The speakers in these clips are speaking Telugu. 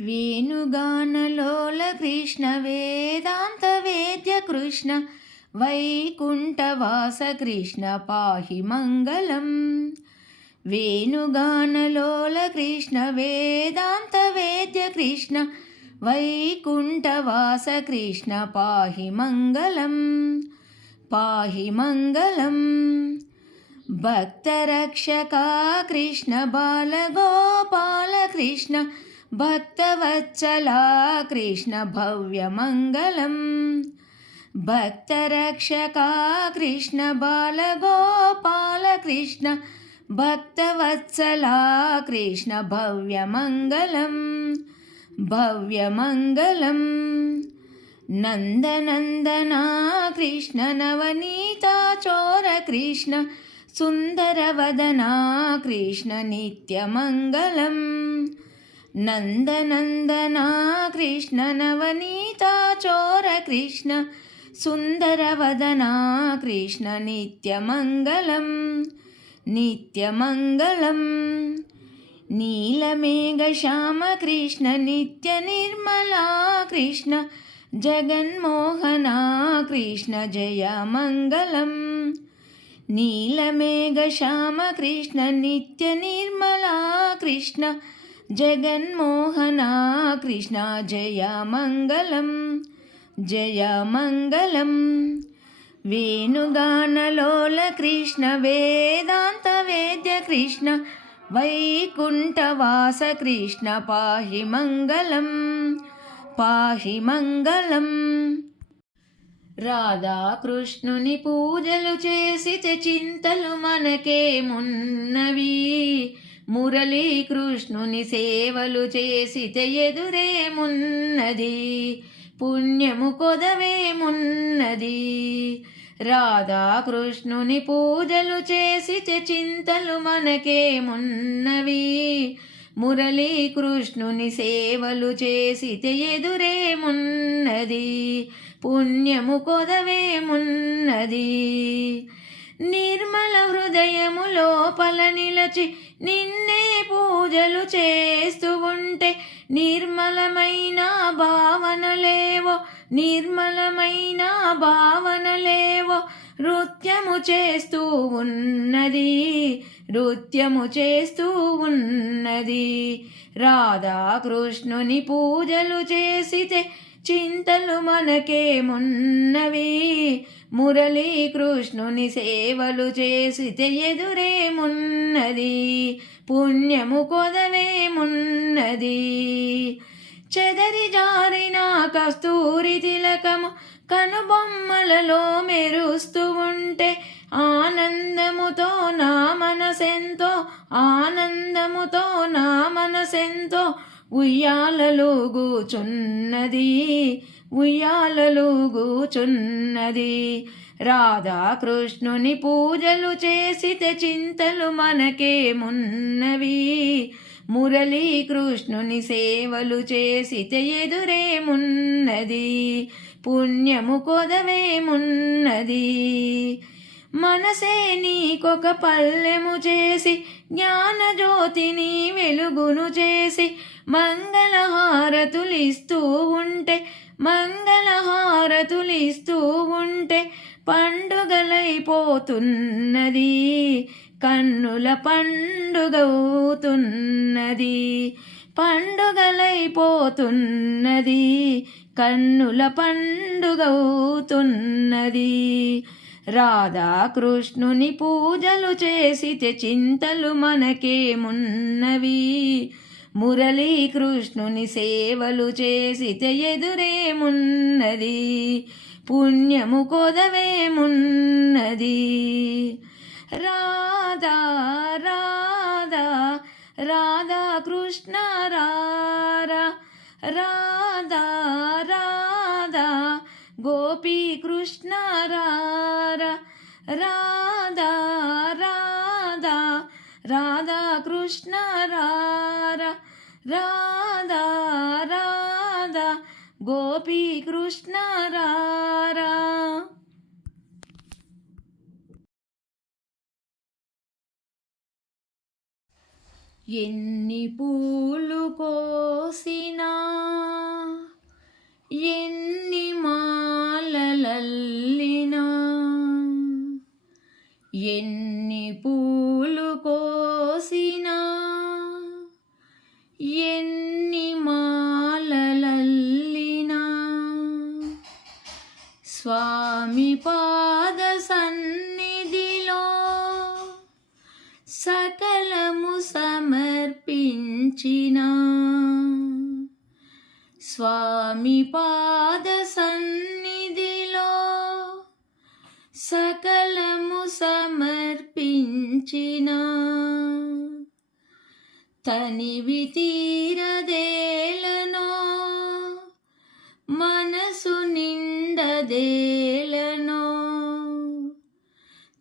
వేణుగానలోల కృష్ణ వేదాంత వేద్య కృష్ణ వైకుంఠవాస కృష్ణ పాహి మంగళం. వేణుగానలోల కృష్ణ వేదాంత వేద్య కృష్ణ వైకుంఠవాస కృష్ణ పాహి మంగళం. పాహి మంగళం. భక్తరక్షక కృష్ణ బాలగోపాల కృష్ణ భక్తవత్సలా కృష్ణ భవ్యమంగళం. భక్తరక్షకా కృష్ణ బాలగోపాల కృష్ణ భక్తవత్సలా కృష్ణ భవ్యమంగళం. భవ్యమంగళం. నందనందనా కృష్ణ నవనీతా చోర కృష్ణ సుందరవదనా కృష్ణ నిత్యమంగళం. నందనందనా కృష్ణ నవనీతా చోర కృష్ణ సుందరవదనా కృష్ణ నిత్యమంగళం నిత్యమంగళం నీలమేఘశ్యామ కృష్ణ నిత్య నిర్మలా కృష్ణ జగన్మోహనా కృష్ణ జగన్మోహన కృష్ణ జగన్మోహనా కృష్ణ జయ మంగళం జయ మంగళం. వేణుగానలోల కృష్ణ వేదాంత వేద్య కృష్ణ వైకుంఠవాస కృష్ణ పాహి మంగళం పాహి మంగళం. రాధాకృష్ణుని పూజలు చేసి చింతలు మనకేమున్నవి మురళీ కృష్ణుని సేవలు చేసి ఎదురేమున్నది పుణ్యము కొదవేమున్నది. రాధాకృష్ణుని పూజలు చేసి చింతలు మనకేమున్నవి. మురళీకృష్ణుని సేవలు చేసి ఎదురేమున్నది. పుణ్యము కొదవేమున్నది. నిర్మల హృదయము లోపల నిలచి నిన్నే పూజలు చేస్తూ ఉంటే నిర్మలమైన భావనలేవో నిర్మలమైన భావనలేవో నృత్యము చేస్తూ ఉన్నది నృత్యము చేస్తూ ఉన్నది. రాధాకృష్ణుని పూజలు చేసితే చింతలు మనకేమున్నవి మురళీకృష్ణుని సేవలు చేసితే ఎదురేమున్నది పుణ్యము కొదవేమున్నది చెదరి జారిన కస్తూరి తిలకము కనుబొమ్మలలో మెరుస్తూ ఉంటే ఆనందముతో నా మనసెంతో ఆనందముతో నా మనసెంతో ఉయ్యాలలుగుచున్నది ఉయ్యాలలుగుచున్నది రాధాకృష్ణుని పూజలు చేసితే చింతలు మనకేమున్నవి మురళీకృష్ణుని సేవలు చేసితే ఎదురేమున్నది పుణ్యము కొదవేమున్నది మనసే నీకొక పల్లెము చేసి జ్ఞానజ్యోతిని వెలుగును చేసి మంగళహారతులిస్తూ ఉంటే మంగళహారతులిస్తూ ఉంటే పండుగలైపోతున్నది. కన్నుల పండుగవుతున్నది. పండుగలైపోతున్నది. కన్నుల పండుగవుతున్నది. రాధాకృష్ణుని పూజలు చేసితే చింతలు మనకేమున్నవి? మురళీకృష్ణుని సేవలు చేసితే ఎదురేమున్నది? పుణ్యము కోదవేమున్నది? రాధా రాధా రాధా కృష్ణ రారా రాధా రాధా గోపీ కృష్ణ రారా రాధా రాధా రాధా కృష్ణ రా రాధా రాధా గోపీకృష్ణ రారా. ఎన్ని పూలు కోసినా ఎన్ని ఎన్ని మాలలల్లినా స్వామి పాద సన్నిధిలో సకలము సమర్పించిన స్వామి పాద సన్నిధిలో సకలము సమర్పించిన తనివి తీరదేలనో మనసు నిండదేలనో.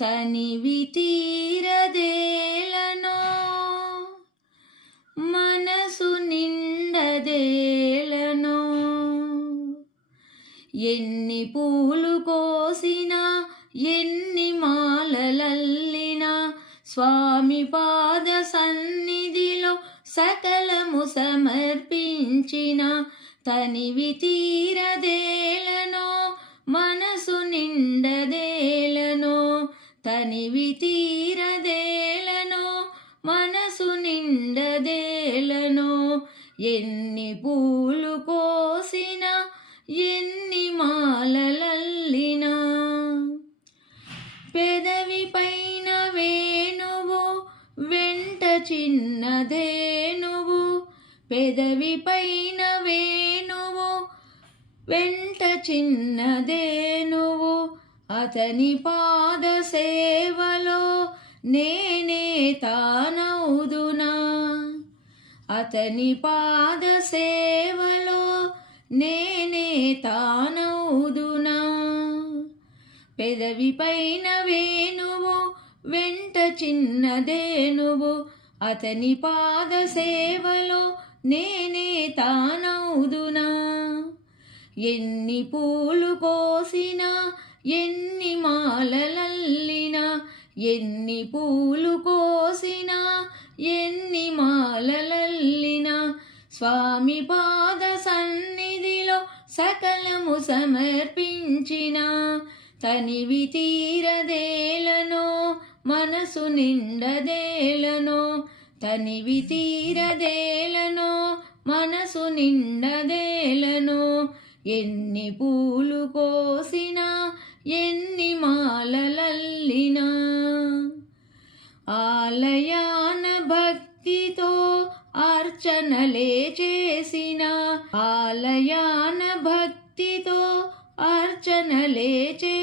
తనివి తీరదేలనో మనసు నిండదేలనో. ఎన్ని పూలు కోసినా ఎన్ని మాలలల్లినా స్వామి పా సకలము సమర్పించిన తనివి తీరదేలనో మనసు నిండదేలనో తనివి తీరదేలనో మనసు నిండదేలనో ఎన్ని పూలు కోసిన ఎన్ని పెదవి పైన వేణువు వెంట చిన్నదేనువు అతని పాద సేవలో నేనే తానవుదునా? అతని పాద సేవలో నేనే తానవుదునా? పెదవి పైన వేణువు వెంట చిన్నదేనువు అతని పాద సేవలో నేనే తానౌదునా ఎన్ని పూలు కోసినా ఎన్ని మాలలల్లినా ఎన్ని పూలు కోసినా ఎన్ని మాలలల్లినా స్వామి పాద సన్నిధిలో సకలము సమర్పించిన తనివి తీరదేలనో మనసు నిండదేలనో తనివి తీరదేలనో మనసు నిండదేలనో ఎన్ని పూలు కోసినా ఎన్ని మాలలల్లినా. ఆలయాన భక్తితో అర్చనలే చేసిన ఆలయాన భక్తితో అర్చనలే చేసిన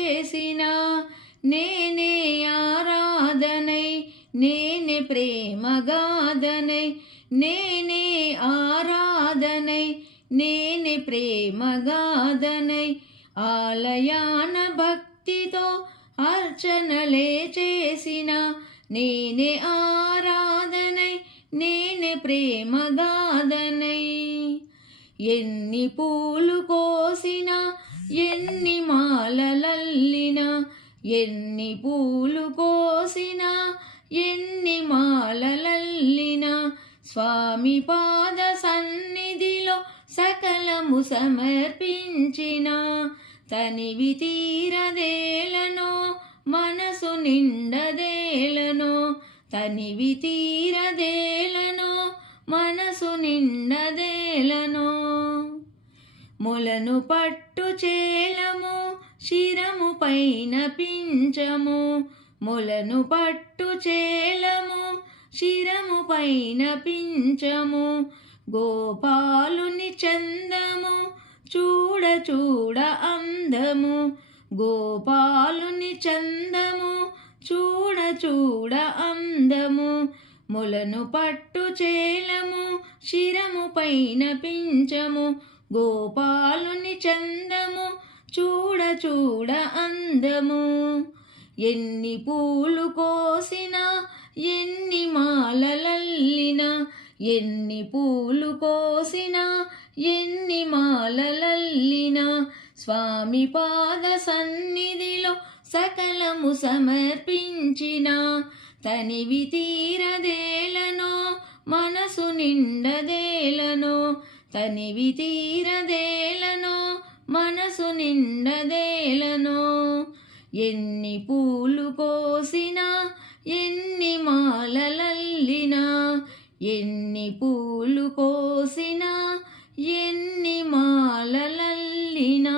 నేనే ప్రేమగాదనై నేనే ఆరాధనై నేనే ప్రేమగాదనై ఆలయాన భక్తితో అర్చనలే చేసిన నేనే ఆరాధనై నేనే ప్రేమగాదనై ఎన్ని పూలు కోసినా ఎన్ని మాలలల్లినా ఎన్ని పూలు కోసినా ఎన్ని మాలలల్లినా స్వామి పాద సన్నిధిలో సకలము సమర్పించిన తనివి తీరదేలనో మనసు నిండదేలనో తనివి తీరదేలనో మనసు నిండదేలనో. మొలను పట్టు చేలము శిరము పైన పించము మొలను పట్టు చేలము శిరము పైన పించము గోపాలుని చందము చూడ చూడ అందము గోపాలుని చందము చూడ చూడ అందము మొలను పట్టు చేలము శిరము పైన పించము గోపాలుని చందము చూడ చూడ అందము. ఎన్ని పూలు కోసినా ఎన్ని మాలలల్లినా ఎన్ని పూలు కోసినా ఎన్ని మాలలల్లినా. స్వామి పాద సన్నిధిలో సకలము సమర్పించిన తనివి తీరదేలనో మనసు నిండదేలనో. తనివి తీరదేలనో మనసు నిండదేలనో. ఎన్ని పూలు కోసినా ఎన్ని మాలలల్లినా ఎన్ని పూలు కోసినా ఎన్ని మాలలల్లినా.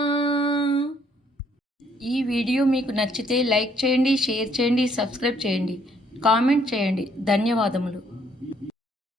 ఈ వీడియో మీకు నచ్చితే లైక్ చేయండి షేర్ చేయండి సబ్స్క్రైబ్ చేయండి. కామెంట్ చేయండి. ధన్యవాదములు.